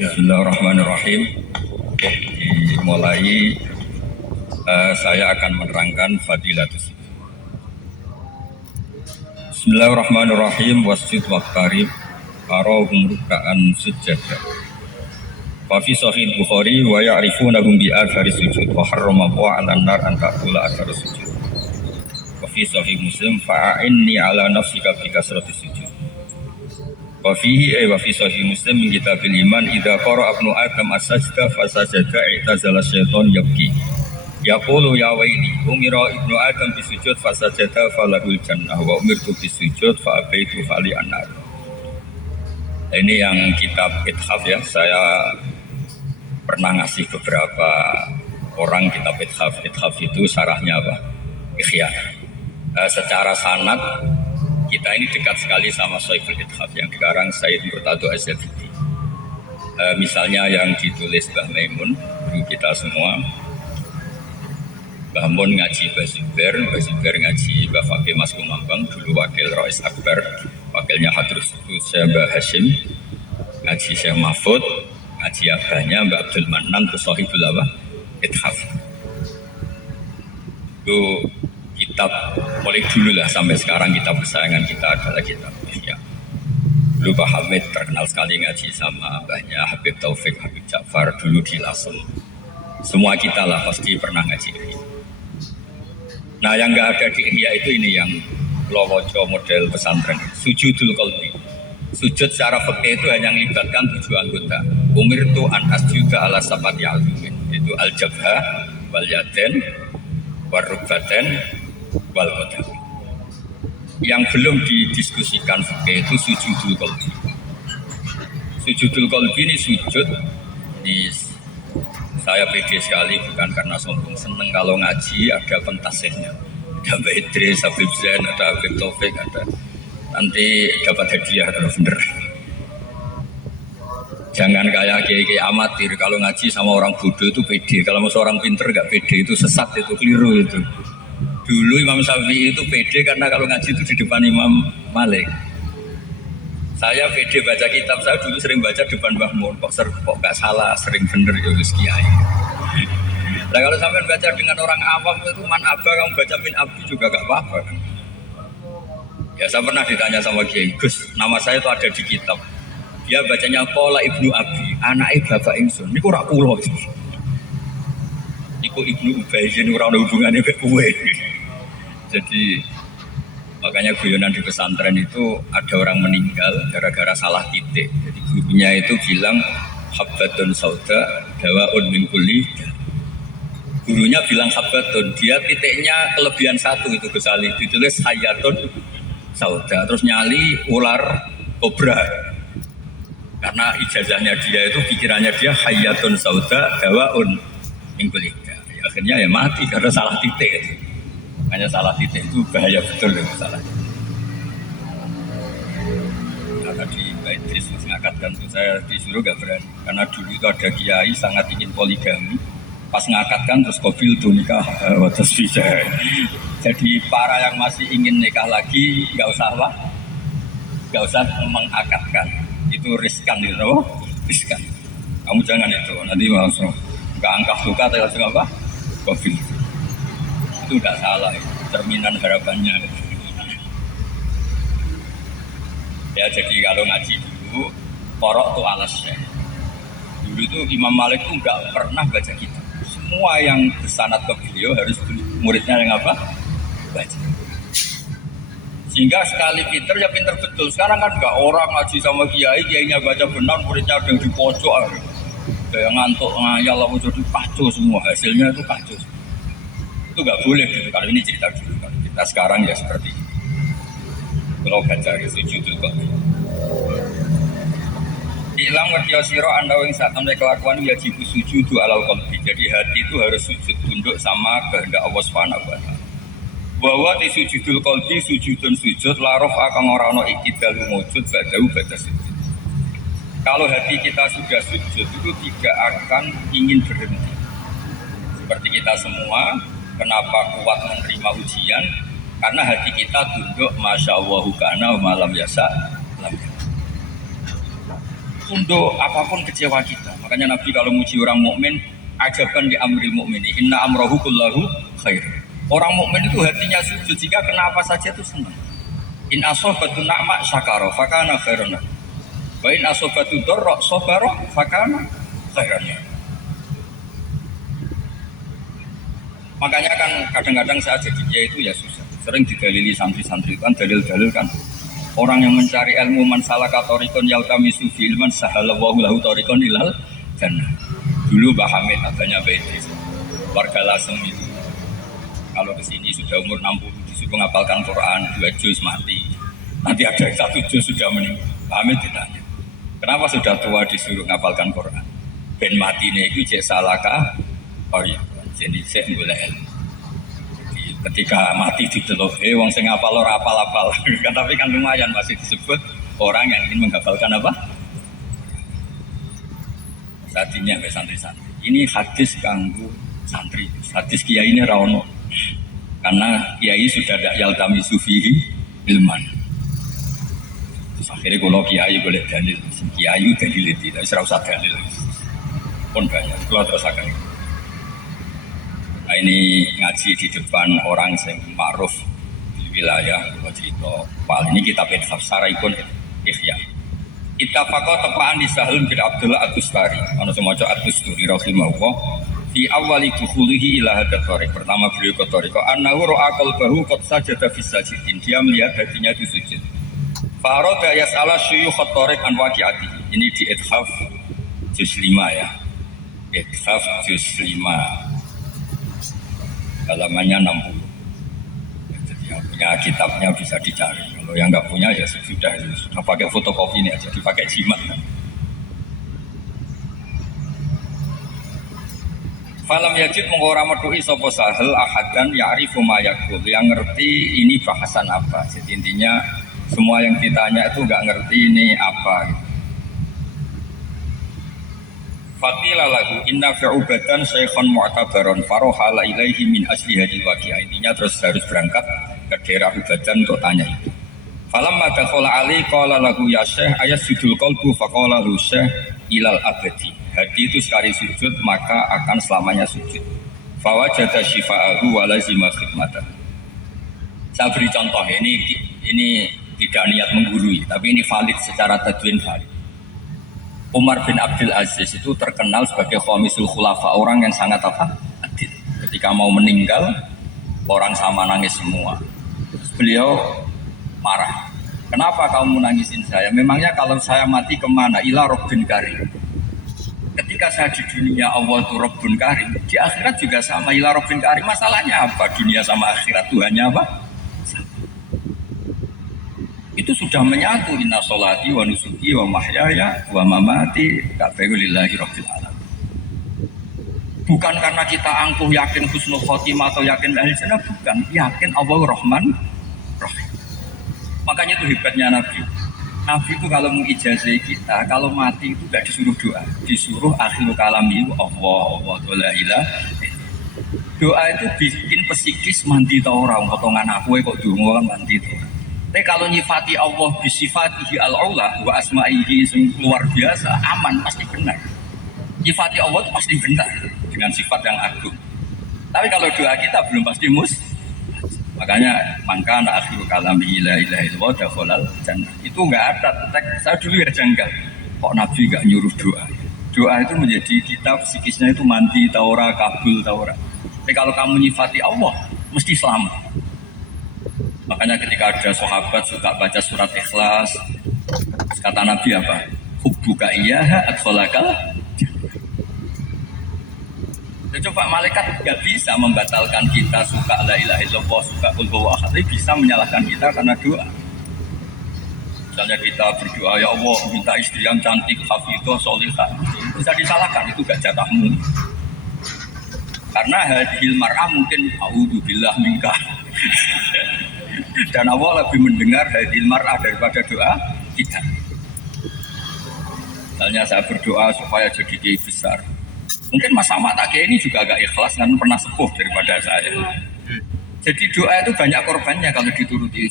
Bismillahirrahmanirrahim. Dimulai saya akan menerangkan fadilatus. Bismillahirrahmanirrahim. Wasjud waqtarib arahum ruka'an sujada. Wa fi sahih Bukhari wa ya'rifunahum bi athari sujud wa harrama wa 'alan nar an ta'kula athar sujud. Wa fi sahih Muslim fa'inni 'ala nafsika bi kasrati sujud. Wa fihi wa fi sahih Muslim min kitabil iman idza qara ibnu adam as-sajda fasajada i'tazala syaitan yabki yaqulu ya waili umira ibnu adam bisujud fasajada falahul jannah wa umirtu bisujud fa abaitu fali annar. Ini yang kitab ithaf ya, saya pernah ngasih beberapa orang kitab ithaf. Ithaf itu syarahnya apa? Ikhya. Secara sanad kita ini dekat sekali sama Syaikh Ithaf yang sekarang Sayyid Murtado Az-Zabidi. Misalnya yang ditulis Mbah Maimun, guru kita semua. Mbah Mun ngaji Mbah Zubair ngaji Mbah Fakih Mas Kumambang, dulu wakil Rais Akbar, wakilnya Hadrus Syekh Mbah Hashim, ngaji Syekh Mahfud, ngaji abahnya Mbah Abdul Manan, terus Sahibul Ithaf. Itu kitab mulai dulu lah sampai sekarang kitab kesayangan kita adalah kitab Ihya. Dulu Pak Hamid terkenal sekali ngaji sama mbahnya Habib Taufik, Habib Ja'far dulu di Lasem. Semua kita lah pasti pernah ngaji Ihya. Nah yang nggak ada di Ihya itu ini yang lowojo model pesantren, sujudul qalbi. Sujud secara fikih itu hanya melibatkan 7 anggota. Umirtu an asjuda ala sabati azumin, itu al-jabha wal yaden warukbaten wal qadam. Yang belum didiskusikan fikih itu sujudul qalbi. Sujudul qalbi ini sujud di, saya pede sekali bukan karena sombong, seneng kalau ngaji ada pentasihnya. Ada Mbak Idris, Habib Zain, ada Habib Taufik, ada nanti dapat hadiah kalau bener. Jangan kayak kiai amatir, kalau ngaji sama orang bodoh itu pede, kalau sama orang pinter gak pede itu sesat, itu keliru itu. Dulu Imam Syafi'i itu pede karena kalau ngaji itu di depan Imam Malik. Saya pede baca kitab, saya dulu sering baca depan Mbah Mun, kok gak salah, sering bener ya wis kiai. Nah kalau sampai baca dengan orang awam itu man abah, kamu baca min abdi juga gak apa-apa kan. Ya saya pernah ditanya sama Kiai, Gus, nama saya itu ada di kitab. Dia bacanya Qala Ibnu Abi, anaknya bapak ingsun. Niku ora kula. Niku Ibnu Ubay jeneng ora ono hubungane mek kowe. Jadi makanya guyonan di pesantren itu ada orang meninggal gara-gara salah titik. Jadi gurunya itu bilang habbatun sauda dawaun min kulli. Gurunya bilang habbatun, dia titiknya kelebihan 1 itu Gus Ali, ditulis hayatun sauda, terus nyali ular kobra. Karena ijazahnya dia itu pikirannya dia hayatun sauda dawaun min kulli. Ya, akhirnya ya mati karena salah titik itu. Hanya salah titik itu bahaya betul ya salah. Nah, tadi Mbak Idris mengangkatkan itu saya disuruh gak berani karena dulu itu ada kiai sangat ingin poligami. Pas ngakatkan terus kobil tuh nikah watas bisa. Jadi para yang masih ingin nikah lagi nggak usah mengakatkan, itu riskan gitu, riskan. Kamu jangan itu, nanti langsung nggak angkat suka atau langsung apa? Kobil itu udah salah, itu cerminan harapannya. Ya jadi kalau ngaji dulu, porok tuh alasnya. Dulu itu Imam Malik tuh nggak pernah baca kitab. Semua yang bersanad ke beliau harus muridnya yang apa? Baca. Sehingga sekali pinter ya pinter betul. Sekarang kan enggak, orang ngaji sama kiainya baca benar, muridnya ada yang di pojok. Kayak ngantuk ngayal apa jadi kacau semua, hasilnya itu kacau. Itu enggak boleh gitu. Kalau ini cerita dulu, kalau kita sekarang ya seperti ini. Kalau baca sujud kok. Ilang ngerti sira anda yang saat anda kelakuan ya jibu sujudu alal qalbi. Jadi hati itu harus sujud tunduk sama kehendak Allah Subhanahu wa taala. Bahwa di sujudul qalbi sujudun sujud la rafa kang ora ana iktidal wujud badau batas sujud. Kalau hati kita sudah sujud itu tidak akan ingin berhenti. Seperti kita semua, kenapa kuat menerima ujian? Karena hati kita tunduk masya Allah kana malam yasa. tunduk apapun kecewa kita. Makanya Nabi kalau muji orang mukmin, ajaban di amril mukmini, inna amrohu kullahu khair. Orang mukmin itu hatinya sujud jika kena apa saja itu senang. In asobatu na'ma syakara fakana khairan. Wa in asobatu darra sabara fakana khairan. Makanya kan kadang-kadang saya jadi kiai itu ya susah. Sering didalili santri-santri kan dalil-dalil kan. Orang yang mencari ilmu man salaka tariqan yaltamisu fi ilman sahalallahu lahu tariqan ilal jannah. Dulu Mbah Hamid adanya Mbah Idris. Warga Lasem itu. Kalau ke sini sudah umur 60 disuruh menghafalkan Quran 2 juz mati. Nanti ada 1 juz sudah meninggal. Mbah Hamid ditanya, kenapa sudah tua disuruh menghafalkan Quran? Ben mati ini itu cek salaka tariqan. Jadi saya boleh ilmu. Ketika mati diteluk, wong sing apal ora apal-apal. Tapi kan lumayan masih disebut orang yang ingin menghafalkan apa? Satinya sampai santri-santri. Ini hadis kanggo santri. Hadis kiai ini rawono. Karena kiai sudah ada yaltami sufihi ilman. Terus akhirnya kalau kiai boleh dalil, kiai dalil itu, tapi serau usah dalil. Pun banyak. Kalau terus akan itu. Nah, ini ngaji di depan orang yang ma'ruf di wilayah cerita paling ini kitab Saraikun Ihya. Ittafaqo tepaan di Sahlun bin Abdullah Ad-Dustari. Ana semoco Ad-Dusturi rahimahullah fi awali dukhulihi ila hadat thariq. Pertama beliau ke thariq annahu ra'a qalbahu qad sajada fi sajidin. Dia melihat hatinya di sujud. Fa arada yas'ala syuyukh at-thariq an waqi'ati. Ini di Ithaf juz 5 ya. Ithaf juz 5. Halamannya 60. Jadi yang punya kitabnya bisa dicari. Kalau yang nggak punya ya sudah pakai fotokopi ini aja, dipakai jimat. Falam yajid mengora metuhi sapa sahel ahadan ya'rifu ma yaqul, yang ngerti ini bahasan apa. Jadi intinya semua yang ditanya itu nggak ngerti ini apa. Fatila lagu inna fi'ubatan syaikhan mu'tabaron farohala ilaihi min asli hadil waqi'ah. Intinya terus harus berangkat ke daerah Ubatan untuk tanya itu. Falamma dakhala ali qala lahu ya syekh ayasjudul qalbu faqala lahu syekh ilal abadi. Hati itu sekali sujud maka akan selamanya sujud. Fawajada syifa'ahu wa lazima khidmatan. Saya beri contoh, ini tidak niat menggurui, tapi ini valid secara tadwin valid. Umar bin Abdul Aziz itu terkenal sebagai khamisul khulafa, orang yang sangat adil. Ketika mau meninggal, orang sama nangis semua. Terus beliau marah. Kenapa kamu nangisin saya? Memangnya kalau saya mati kemana? Ila Rabbin Karim. Ketika saya di dunia Allah itu Rabbun Karim, di akhirat juga sama ila Rabbin Karim. Masalahnya apa? Dunia sama akhirat Tuhannya apa? Itu sudah menyatu inna sholati wa nusuki wa mahyaya wa mamati lillahi rabbil alamin. Bukan karena kita angkuh yakin husnul khotimah atau yakin ahli jannah, bukan, yakin Allah Rahman Rahim. Makanya itu hebatnya Nabi. Nabi itu kalau mengijazah kita, kalau mati itu tidak disuruh doa, disuruh akhirul kalami Allah la ilaha. Doa itu bikin psikis mandi tau orang, potongan aku kok donga mandi tau. Tapi kalau nyifati Allah bisifatihi al-aula wa asma'ihi luar biasa, aman, pasti benar. Nyifati Allah itu pasti benar dengan sifat yang agung. Tapi kalau doa kita belum pasti makanya maka anak akhir kalami la ilaha illallah dakhalal jannah. Itu enggak ada. Saya dulu ya janggal. Kok Nabi enggak nyuruh doa? Doa itu menjadi kita psikisnya itu mandi taura kabul taura. Tapi kalau kamu nyifati Allah mesti selamat. Makanya ketika ada sahabat suka baca surat Ikhlas, kata Nabi apa? Hubbuka iyyaha adkhalakal. Coba malaikat nggak bisa membatalkan kita suka la ilaha illallah, suka qul huwallahu ahad, bisa menyalahkan kita karena doa. Misalnya kita berdoa ya Allah minta istri yang cantik, hafidhah, sholihah, bisa disalahkan, itu gak jatahmu. Karena hadhil mar'ah mungkin a'udzubillah minka. Dan Allah lebih mendengar hadil mar'ah daripada doa kita. Misalnya saya berdoa supaya jadi kiai besar. Mungkin Mas Ahmad Ake ini juga agak ikhlas kan pernah sepuh daripada saya. Jadi doa itu banyak korbannya kalau dituruti.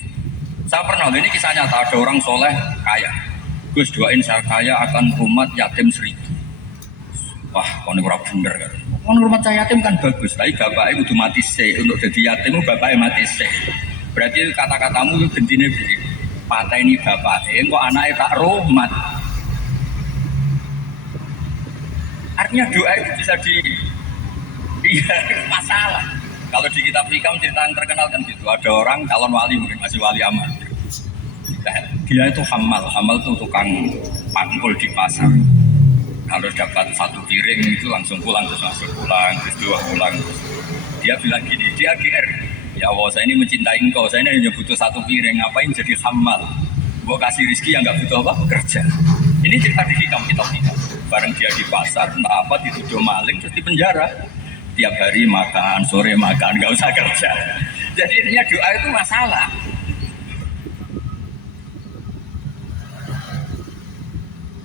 Saya pernah, ini kisah nyata, ada orang soleh kaya. Gus doain saya akan rumah yatim 1000. Wah, kono ora bener kan. Kono rumah yatim kan bagus, tapi bapaknya kudu mati sih. Untuk jadi yatim bapaknya mati sih. Berarti kata-katamu itu gentine begini. Pateni bapaknya, kok anaknya tak rumah. Artinya doa itu bisa iya masalah. Kalau di kitab hikam cerita yang terkenal kan gitu, ada orang calon wali mungkin masih wali amat. Dia itu hamal itu tukang pangkul di pasar. Kalau dapat 1 piring itu langsung pulang, terus 2 pulang. Dia bilang gini, dia GR. Ya Allah, saya ini mencintai engkau, saya ini hanya butuh 1 piring, ngapain jadi hamal? Gua kasih rezeki yang nggak butuh apa? Kerja. Ini cerita di hikam kita. Bareng dia di pasar, entah apa dituduh maling, terus di penjara. Tiap hari makan, sore makan, nggak usah kerja. Jadi intinya doa itu masalah.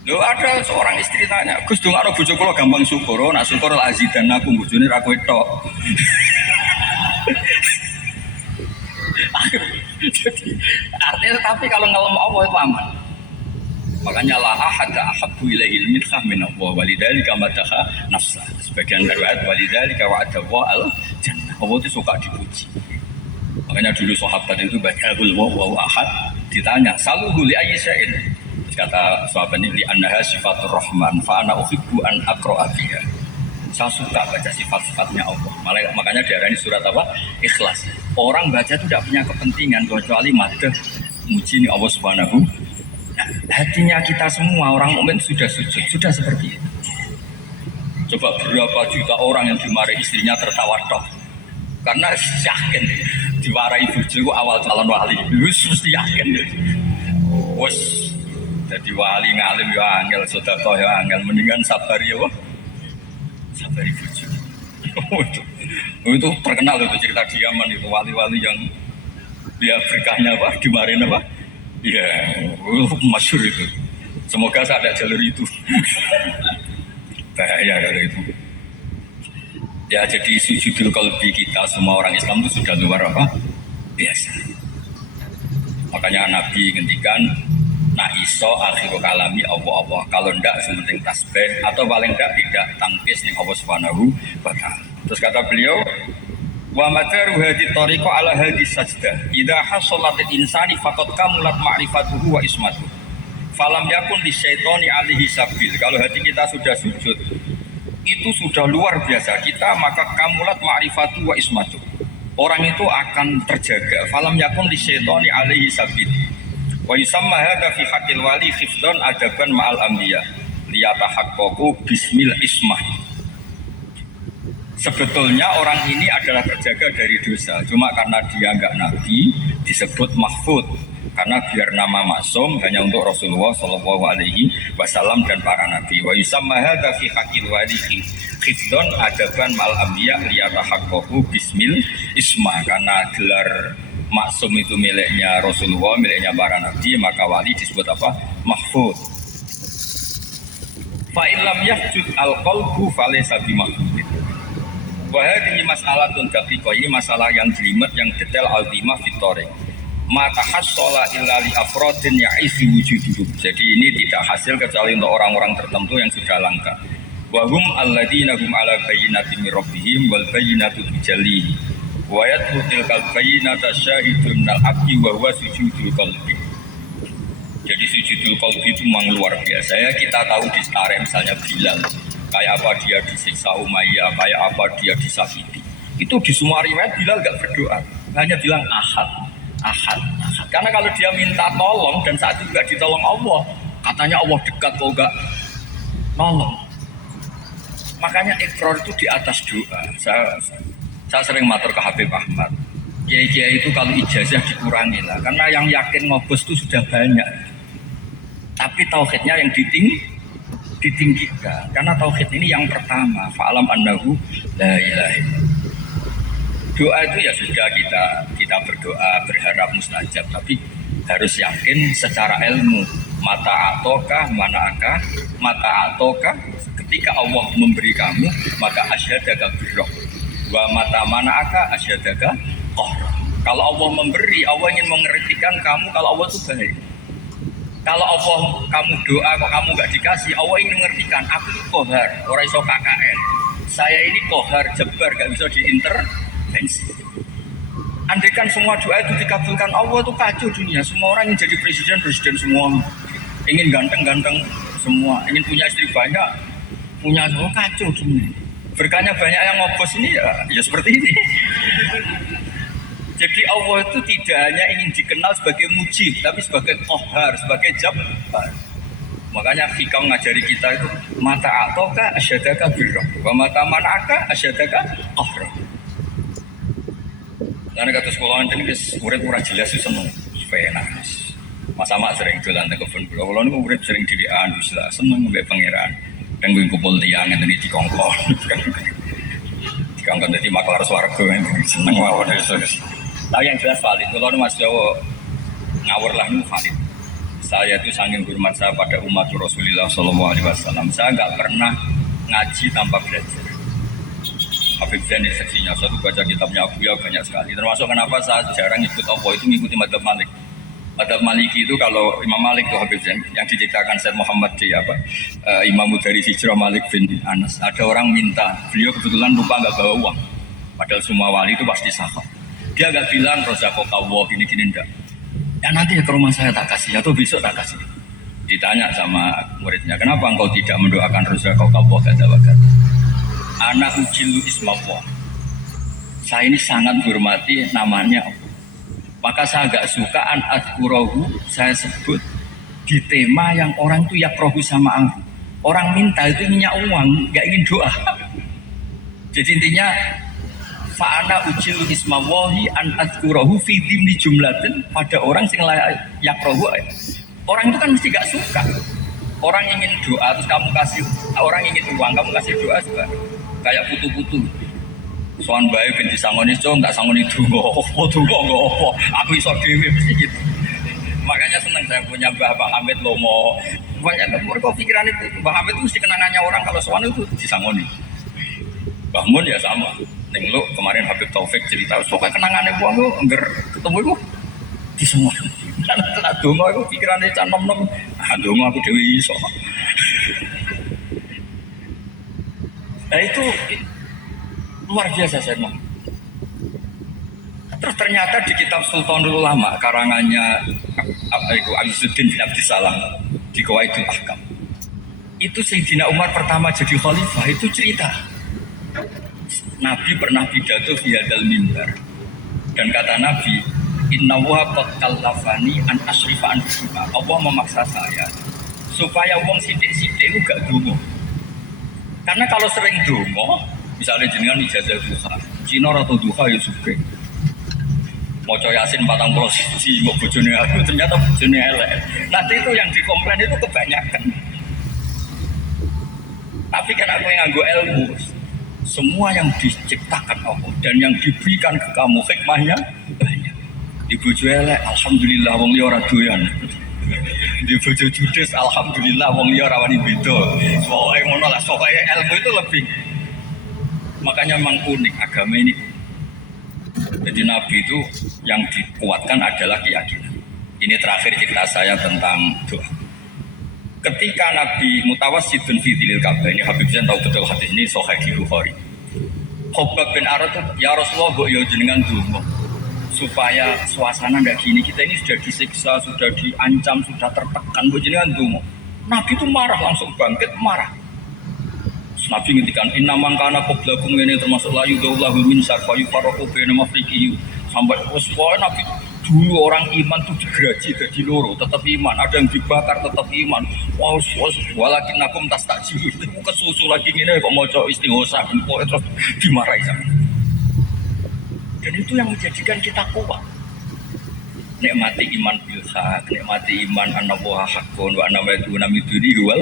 Loh ada seorang istri tanya, Gus dongakno bojo kula gampang syukur, nak syukur la azidan aku bojone ra kowe tok. Jadi artinya tapi kalau ngelem Allah itu aman. Makanya la ahada ahabbu ilaihil minha min Allah walidzalika madaha nafsa. Sebagian riwayat walidzalika wa'ada al jannah. Allah itu suka dipuji. Makanya dulu sahabat itu baca qul huwallahu ahad ditanya saluhu li ayyi syai'in. Kata sahabat ini li annaha sifatur rahman fa ana uhibbu an aqra'a biha. Saya suka baca sifat-sifatnya Allah. Makanya diarani surat apa? Ikhlas. Orang baca itu tidak punya kepentingan kecuali madah muji Allah Subhanahu. Nah, hatinya kita semua orang mukmin sudah sujud, sudah seperti itu. Coba berapa juta orang yang dimarahi istrinya tertawa tok. Karena yakin diwarai bojo awal calon wali. Wis mesti yakin. Wes jadi wali ngalim ya angel, sedekah ya angel, mendingan sabar ya wah. Sabar bojo. Itu terkenal itu cerita di Yaman itu wali-wali yang dia berkahnya apa dimarahin apa? Iya, masyhur itu. Semoga saya ada jalur itu. Bahaya kalau itu. Ya jadi sujudul qalbi kita semua orang Islam itu sudah luar apa? Biasa. Makanya Nabi ngendikan nah iso akhirul kalami Allah. Kalau ndak sementing tasbih atau paling ndak tidak tangkis ning Allah Subhanahu wa taala. Terus kata beliau wa madaru hadhi tariqa ala hadhi sajdah idza hasalatil insani faqad kamulat ma'rifatuhu wa ismatuhu falam yakun lisyaitani alaihi sabil. Kalau hati kita sudah sujud itu sudah luar biasa kita, maka kamulat ma'rifatuhu wa ismatuhu, orang itu akan terjaga. Falam yakun lisyaitani alaihi sabil wa yusamma hadza fi haqqil wali khifdan adaban ma'al anbiya liyatahaqqaqu bismil ismah. Sebetulnya orang ini adalah terjaga dari dosa, cuma karena dia enggak nabi disebut mahfud, karena biar nama maksum hanya untuk Rasulullah Shallallahu Alaihi Wasallam dan para nabi. Wa yusamma hadza fi haqqil wali khifdan adaban mal anbiya liyatahaqqaqu bismil isma, karena gelar maksum itu miliknya Rasulullah, miliknya para nabi, maka wali disebut apa? Mahfud. Fa illam yahjud al-qalbu falaysa bimahfud. Wahai masalah tundaqiqah, ini masalah yang jelimet, yang detail al-dimah fitorik. Maka hasola illa li afrodin ya'isi wujuduhum. Jadi ini tidak hasil kecuali untuk orang-orang tertentu yang sudah langka. Wahum alladina hum ala bayyinatin min rabbihim wal bayyinatu tujalli. Wa yatlu tilkal bayyinata syahidun minal abdi wa huwa sujudul qalbi. Jadi sujudul qalbi itu memang luar biasa. Ya kita tahu di Tarik misalnya Bilal, kayak apa dia disiksa Umayyah, kayak apa dia disakiti. Itu di semua riwayat Bilal gak berdoa, hanya bilang ahad. Karena kalau dia minta tolong dan saat itu gak ditolong Allah, katanya Allah dekat kok gak nolong. Makanya ikrar itu di atas doa. Saya sering matur ke Habib Ahmad, kiai-kiai itu kalau ijazah dikurangi lah, karena yang yakin ngobos itu sudah banyak. Tapi tauhidnya yang ditinggikan, karena tauhid ini yang pertama, fa'alam annahu la ilaha illallah. Doa itu ya sudah kita berdoa berharap mustajab, tapi harus yakin secara ilmu. Mata atokah manakah, mata atokah ketika Allah memberi kamu maka asyadaka birroh, wa mata manakah asyadaka qahr. Kalau Allah memberi, Allah ingin mengertikan kamu kalau Allah itu baik. Kalau Allah kamu doa kok kamu nggak dikasih, Allah ingin mengertikan aku itu kohar, orang iso KKN. Saya ini kohar jebar gak bisa diintervensi. Andaikan semua doa itu dikabulkan Allah itu kacau dunia. Semua orang ingin jadi presiden semua, ingin ganteng semua, ingin punya istri banyak, punya semua kacau dunia. Berkahnya banyak yang ngobos ini ya seperti ini. Jadi Allah itu tidak hanya ingin dikenal sebagai mujib, tapi sebagai kohar, sebagai jabbar. Makanya hikam ngajari kita itu mata atoka asyadaka birra wa mata manaka asyadaka qahra. Karena kata sekolah ini murid murah jelas itu seneng supaya nangis. Masa mak sering dolan teng kebon kula. Kula niku murid sering dirikan wis lah seneng mbek pangeran. Dan gue kumpul tiang ngene iki dikongkon. Dikongkon dadi maklar swarga seneng mawon terus. Tapi yang jelas valid. Kula nu Mas Jawa ngawur lah niku valid. Saya itu saking hormat saya pada umat Rasulullah SAW. Saya nggak pernah ngaji tanpa belajar. Habib Zain seksinya, saya tuh baca kitabnya Abu Ya banyak sekali. Termasuk kenapa saya jarang ikut apa itu mengikuti Madhab Malik. Madhab Maliki itu kalau Imam Malik tuh Habib Zain yang diciptakan Syed Muhammad di Imam dari Hijrah Malik bin Anas. Ada orang minta, beliau kebetulan lupa nggak bawa uang. Padahal semua wali itu pasti sahab. Dia nggak bilang Rozaqallah gini-gini enggak. Ya nanti ke rumah saya tak kasih atau besok tak kasih. Ditanya sama muridnya, kenapa engkau tidak mendoakan Rozaqallah kata-kata? Anak ujilu ismawah. Saya ini sangat hormati namanya Allah. Maka saya agak suka an adkurahu saya sebut di tema yang orang itu yakrohu sama aku. Orang minta itu minyak uang, nggak ingin doa. Jadi intinya fa'ana ujilu ismawahi an adkurahu fi dhimni jumlatin pada orang sing layak yakrohu. Orang itu kan mesti gak suka. Orang ingin doa terus kamu kasih, orang ingin uang kamu kasih doa juga. Kayak putu-putu. Soan bae ben disangoni cong, gak sangoni donga. Opo donga enggak opo. Aku iso dhewe mesti gitu. Makanya senang saya punya Mbah Hamid Lomo. Banyak mereka pikiran itu. Mbah Hamid itu mesti kenangannya orang kalau soan itu disangoni. Mbah Mun ya sama. Ning lu kemarin Habib Taufik cerita soalnya kenangannya gua lu engger ketemu iku disangoni. Karena donga iku pikirane cah nom-nom. Ah donga aku dhewe iso. Nah itu luar biasa saya mau. Terus ternyata di kitab Sultanul Ulama karangannya Azizuddin bin Abdissalam di Qawaidul Ahkam itu Sayyidina Umar pertama jadi khalifah itu cerita Nabi pernah pidato di hadal mimbar dan kata Nabi inna wa qad kallafani an asrifa an bima. Allah memaksa saya supaya wong sithik-sithik itu gak donga. Karena kalau sering donga, misalnya jenengan ijazah duha, Cina atau duha ya suge. Maca Yasin 40 siji, mau bojone aku ternyata bojone elek. Nanti itu yang dikomplain itu kebanyakan. Tapi kan aku yang nganggo ilmu, semua yang diciptakan Allah dan yang diberikan ke kamu hikmahnya banyak. Di bojo elek, alhamdulillah wong liya ora doyan. Di bojo judes, alhamdulillah wong liya ora wani beda. Pokoke ngono lah, pokoke ilmu itu lebih. Makanya memang unik agama ini. Jadi Nabi itu yang dikuatkan adalah keyakinan. Ini terakhir cerita saya tentang doa. Ketika Nabi mutawassidun fi dzilil Ka'bah, ini Habib Zain tahu betul hadis ini sahih di Bukhari. Khabbab bin Arad ya Rasulullah mbok yo jenengan donga supaya suasana ndak gini, kita ini sudah disiksa, sudah diancam, sudah tertekan, mbok jenengan donga. Nabi itu marah, langsung bangkit marah. Nabi ngendikan inna mangkana qablakum ini termasuk la yudallahu min sarfayu faraqu baina mafriqi sampai wae Nabi dulu orang iman tuh digraji jadi loro tetap iman, ada yang dibakar tetap iman. Walakin akum tastajil itu kesusu lagi ngene kok maca istighosah kok terus dimarahi sama. Dan itu yang menjadikan kita kuat. Nikmati iman bil haq, nikmati iman annallaha haqqun wa anna ma yaduna min dunihi wal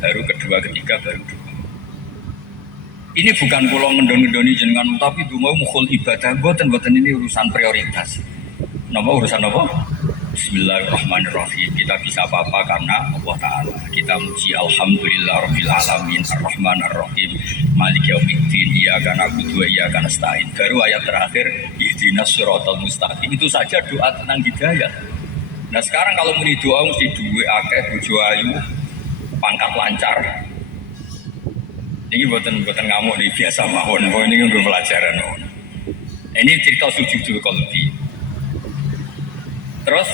baru kedua ketiga baru dua. Ini bukan pulau ngendon-ngendoni jenengan tapi dungo mukhul ibadah boten ini urusan prioritas. Napa urusan apa? Bismillahirrahmanirrahim. Kita bisa apa-apa karena Allah Ta'ala. Kita muji alhamdulillah rabbil alamin arrahmanirrahim maliki yaumiddin iyyaka na'budu wa iyyaka nasta'in. Baru ayat terakhir ihdinas siratal mustaqim. Itu saja doa tentang hidayah. Nah sekarang kalau muni doa mesti duwe akeh, bojo ayu, pangkat lancar. Ini buatan ngamuk nih biasa mawon. Ini gue pelajaran. Ini cerita sujudul qalbi. Terus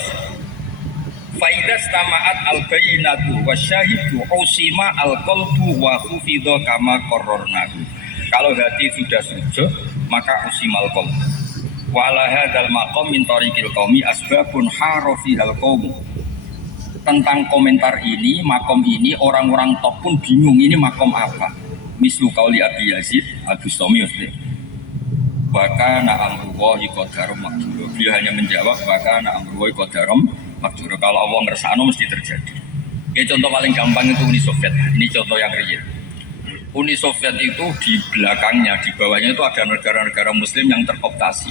faidah stama'at al-bayinatu wasyahidu usima al-qalbu wa khufidha kama qarrarnahu. Kalau hati sudah sujud maka usimal qalbu. Wa ala hadzal maqam min tariqil qaumi asbabun harafihal qaum. Tentang komentar ini, makom ini orang-orang top pun bingung ini makom apa. Mislu qauli Abi Yazid Al-Bustami Baka na'amruwahi qadarum makjuro. Dia hanya menjawab baka na'amruwahi qadarum makjuro. Kalau Allah ngersakno mesti terjadi. Ya contoh paling gampang itu Uni Soviet. Ini contoh yang real. Uni Soviet itu di belakangnya, di bawahnya itu ada negara-negara muslim yang terkooptasi.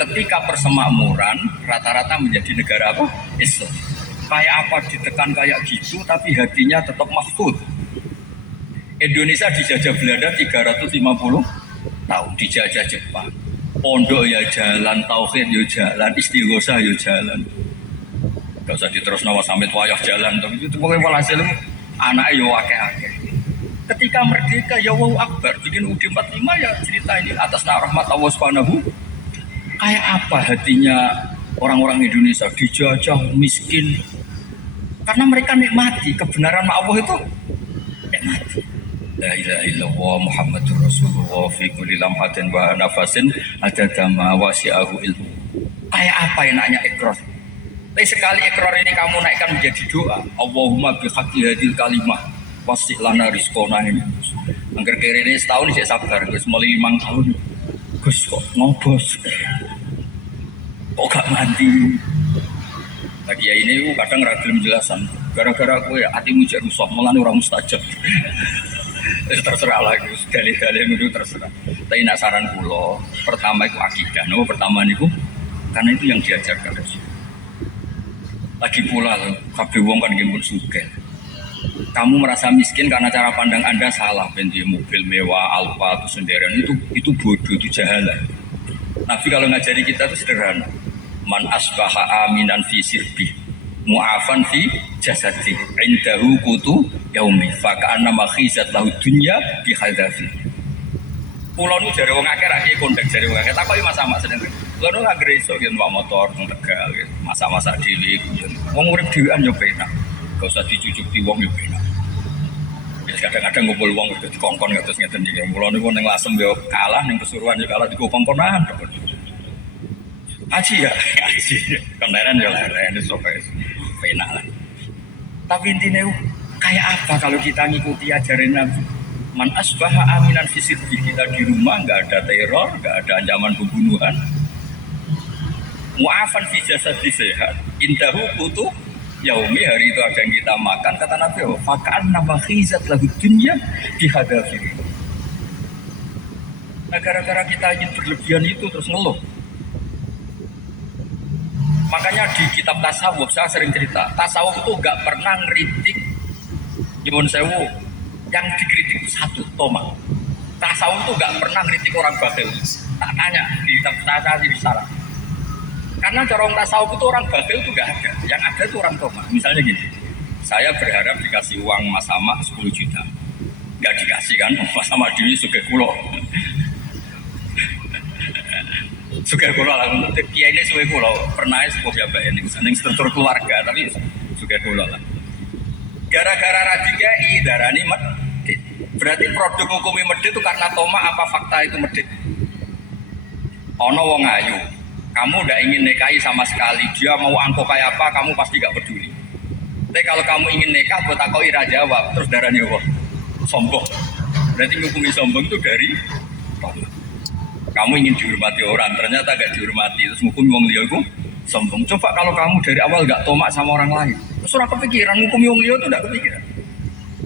Ketika persemakmuran rata-rata menjadi negara apa? Islam. Kayak apa ditekan kayak gitu tapi hatinya tetap mahfud. Indonesia dijajah Belanda 350 tahun, dijajah Jepang. Pondok ya jalan, tauhid ya jalan, istighosah ya jalan. Gak usah diterus nawa sampai wayah jalan, tapi itu pokoknya walhasil anaknya ya akeh-akeh. Ketika merdeka ya Allahu Akbar, bikin UD 45 ya cerita ini atas rahmat Allah Subhanahu. Kayak apa hatinya orang-orang Indonesia dijajah, miskin. Karena mereka nikmati kebenaran Allah itu nikmati. La ilaha illallah Muhammadur Rasulullah fi kulli lamhatin wa nafasin adada ma wasi'ahu ilmu. Kayak apa enaknya ikrar. Tapi sekali ikrar ini kamu naikkan menjadi doa. Allahumma bihaqqi hadil kalimah wasi' lana rizqona ini. Angger kere ini setahun saya sabar, Gus mulai 5 tahun. Gus kok ngobos. Kok gak mandi. Lagi ya ini kadang ra gelem jelasan. Gara-gara kowe atimu jek rusak, mulane ora mustajab. Terserah lagi, dalil-dalil itu terserah. Tapi nak saran kula, pertama itu akidah. Pertama niku karena itu yang diajarkan Rasul. Lagi pula kabeh wong kan nggih pun sugih. Kamu merasa miskin karena cara pandang Anda salah, bentuk mobil mewah, Alfa atau sendirian itu bodoh, itu jahalah. Nabi kalau ngajari kita itu sederhana. Man asbaha aminan fi sirbi mu'afan fi jasadi indahu kutu yaumi faka'anna makhizat lahu dunya bi hadafi. Pulau nu jare wong akeh ra kondek jare wong akeh takoki masa-masa seneng. Pulau nu anggere iso yen wak motor teng Tegal masa-masa dhewe wong urip dhewean yo penak. Gak usah dicucuki wong yo penak. Wis kadang-kadang ngumpul wong udah dikongkon terus ngeten iki. Pulau niku ning Lasem yo kalah ning Pesuruan yo kalah dikongkonan. Aji ya, aji. Kendaraan ya leren, itu sampai penak lah. Tapi intinya kayak apa kalau kita ngikuti ajaran Nabi? Man asbaha aminan fisir kita di rumah nggak ada teror, nggak ada ancaman pembunuhan. Mu'afan fi jasadi sehat. Indahu kutu yaumi hari itu ada yang kita makan kata Nabi. Fakaan nama khizat lagu dunia dihadapi. Nah gara-gara kita ingin berlebihan itu terus ngeluh. Makanya di kitab tasawuf saya sering cerita, tasawuf itu gak pernah ngeritik nyuwun sewu yang dikritik satu Toma. Tasawuf itu gak pernah ngeritik orang bakhil. Tak tanya di kitab tasawuf di salah. Karena cara orang tasawuf itu orang bakhil itu gak ada. Yang ada itu orang Toma. Misalnya gini, saya berharap dikasih uang Mas Sama 10 juta. Gak dikasih kan, Mas Sama Dewi Sugih Kulo. Sugih kula lah, kiai ini suwe kula pernah sepuh ya mbak ini, ning struktur keluarga tapi sugih kula lah. Gara-gara radhikai darani medhit. Berarti produk hukumi medhit itu karena toma apa fakta itu medhit? Ono wong ayu, kamu udah ingin nikahi sama sekali, dia mau angko kayak apa kamu pasti gak peduli. Tapi kalau kamu ingin nikah buat aku ira jawab, terus darani apa? Sombong. Berarti hukumi sombong itu dari toma. Kamu ingin dihormati orang, ternyata gak dihormati. Terus hukum wong liya iku sombong. Coba kalau kamu dari awal gak tomak sama orang lain, terus ora kepikiran hukum wong liya itu gak kepikiran.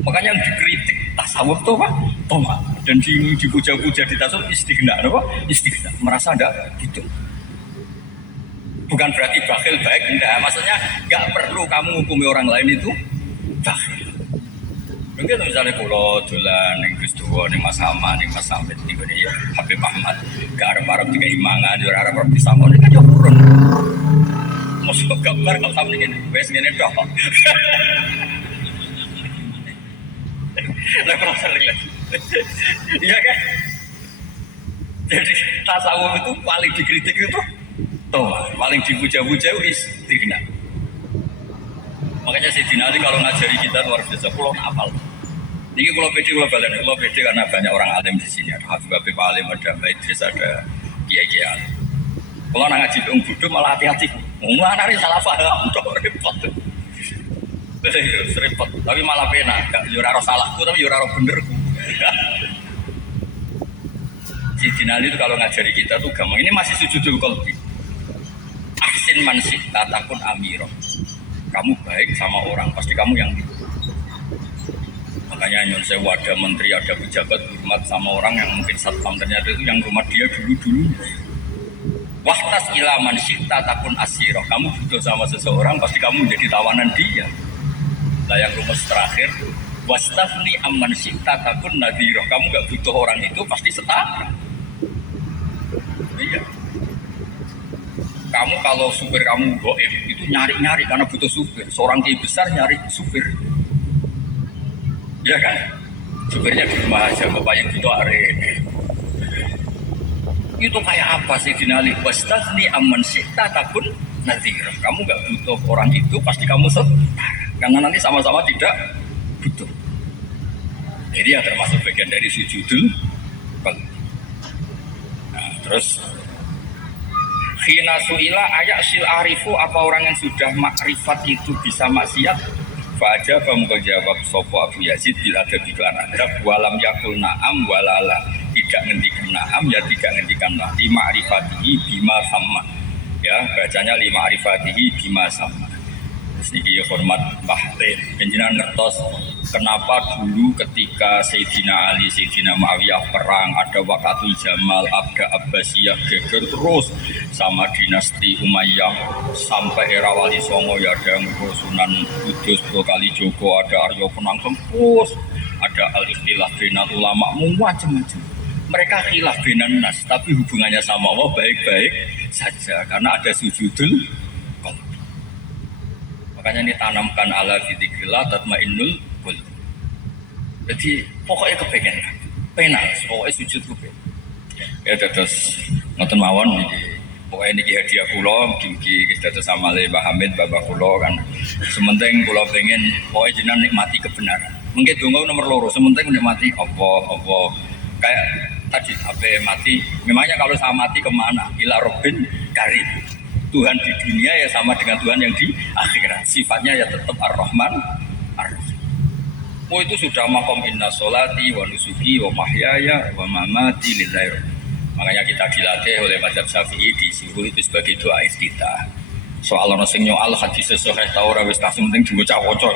Makanya yang dikritik tasawuf itu apa? Tomak. Dan dipuja-puja di tasawuf istighna, apa? Istighna. Merasa ada gitu. Bukan berarti bakhil baik, enggak. Maksudnya gak perlu kamu hukumi orang lain itu bakhil. Mungkin misalnya pulau dolan ning Gus Duwo ning Mas Sama ning Mas Samit ning ya Habib Ahmad gak arep-arep tiga imangan yo arep-arep disamoni kan yo urun. Masuk gambar kalau sampai gini, wes gini dong. Lah kalau sering lagi. Iya kan? Jadi tasawuf itu paling dikritik itu tuh, paling dipuja-puja istighna. Makanya Sayyidina Ali kalau ngajari kita luar biasa, pulau apal. Ini kalau pede karena banyak orang alim di sini. Ada Habib Habib alim, ada Mbak Idris, ada Kiai Kiai alim. Kalau ngaji Budu malah hati-hati. Mana nih salah paham, repot. Repot. Tapi malah pena, gak yuraro salahku tapi yuraro benerku. Sayyidina Ali itu kalau ngajari kita tuh gampang. Ini masih sujudul qalbi. Ahsin mansih, tatakun amiroh. Kamu baik sama orang, pasti kamu yang itu. Makanya nyon sewu ada menteri, ada pejabat hormat sama orang yang mungkin satpam, ternyata itu yang rumah dia dulu-dulu. Wahtas ilaman syikta takun asiroh. Kamu butuh sama seseorang, pasti kamu menjadi tawanan dia. Nah yang rumus terakhir, wastafni amman syikta takun nadhiroh. Kamu gak butuh orang itu, pasti setara. Iya. Kamu kalau supir kamu goib itu nyari-nyari karena butuh supir. Seorang kiai besar nyari supir. Iya kan? Supirnya di rumah aja, bapak yang butuh are. Itu kayak apa sih dinali? Wastafni amman syikta takun nadhiroh. Kamu gak butuh orang itu, pasti kamu setara. Karena nanti sama-sama tidak butuh. Jadi ya termasuk bagian dari sujudul qalbi. Nah, terus khina su'ila ayaksil arifu, apa orang yang sudah makrifat itu bisa maksiat? Fajar kamu jawab sopo Abu Yazid bila ada biklan adab walam yakul na'am walala, tidak ngendikan na'am ya tidak ngendikan lah, lima arifatihi bima sama, ya bacanya lima arifatihi bima sama. Sedikit hormat Bahtir penjenan ngertos kenapa dulu ketika Sayyidina Ali, Sayyidina Muawiyah perang, ada Waqatul Jamal, ada Abbasiyah geger terus sama dinasti Umayyah sampai era Wali Songo, ya ada Sunan Kudus, Bro Kalijogo, ada Aryo Penang Kempus, ada al-ikhtilaf binat ulama, macam-macam. Mereka khilaf binan nas, tapi hubungannya sama Allah baik-baik saja karena ada sujudul. Makanya ini tanamkan ala dzikrillah tatmainnul qulub. Jadi pokoknya kepengen, penal, pokoknya sujud kepengen. Ya terus ngoten mawon iki. Pokoknya ini hadiah kula mugi kita terus amale Mbah Hamid Bapak kula kan. Sementing kula pengen pokoknya jenengan nikmati kebenaran. Mungkin donga nomor loro, sementing nikmati apa kayak tadi apa mati. Memangnya kalau saya mati kemana? Ila Rabbin Karim. Tuhan di dunia ya sama dengan Tuhan yang di akhirat. Sifatnya ya tetap Ar-Rahman Ar-Rahim. Oh itu sudah makom inna sholati wa nusuki wa mahyaya wa mamati lillahi. Makanya kita dilatih oleh mazhab Syafi'i disuruh itu sebagai doa iftitah. Soal ana sing nyoal hadis sahih ta ora wis tak penting diwaca-waca.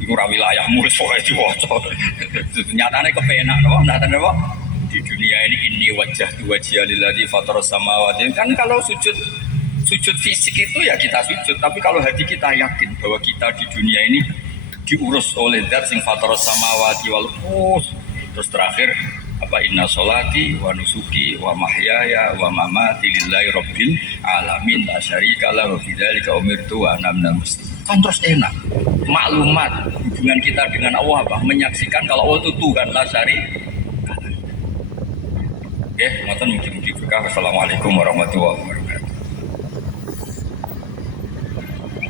Iku ora wilayahmu wis pokoke diwaca. Nyatane kepenak kok, nyatane kok di dunia ini wajah lillazi fataras samawati. Kan kalau sujud fisik itu ya kita sujud, tapi kalau hati kita yakin bahwa kita di dunia ini diurus oleh Zat sing fataras samawati wal ardh. Terus terakhir apa inna sholati wa nusuki wa mahyaya wa mamati lillahi rabbil alamin la syarika lahu wa bidzalika umirtu wa ana minal muslimin. Kan terus enak. Maklumat hubungan kita dengan Allah apa? Menyaksikan kalau Allah itu Tuhan la syarika. Oke, ngoten mugi-mugi berkah. Wassalamualaikum warahmatullahi wabarakatuh.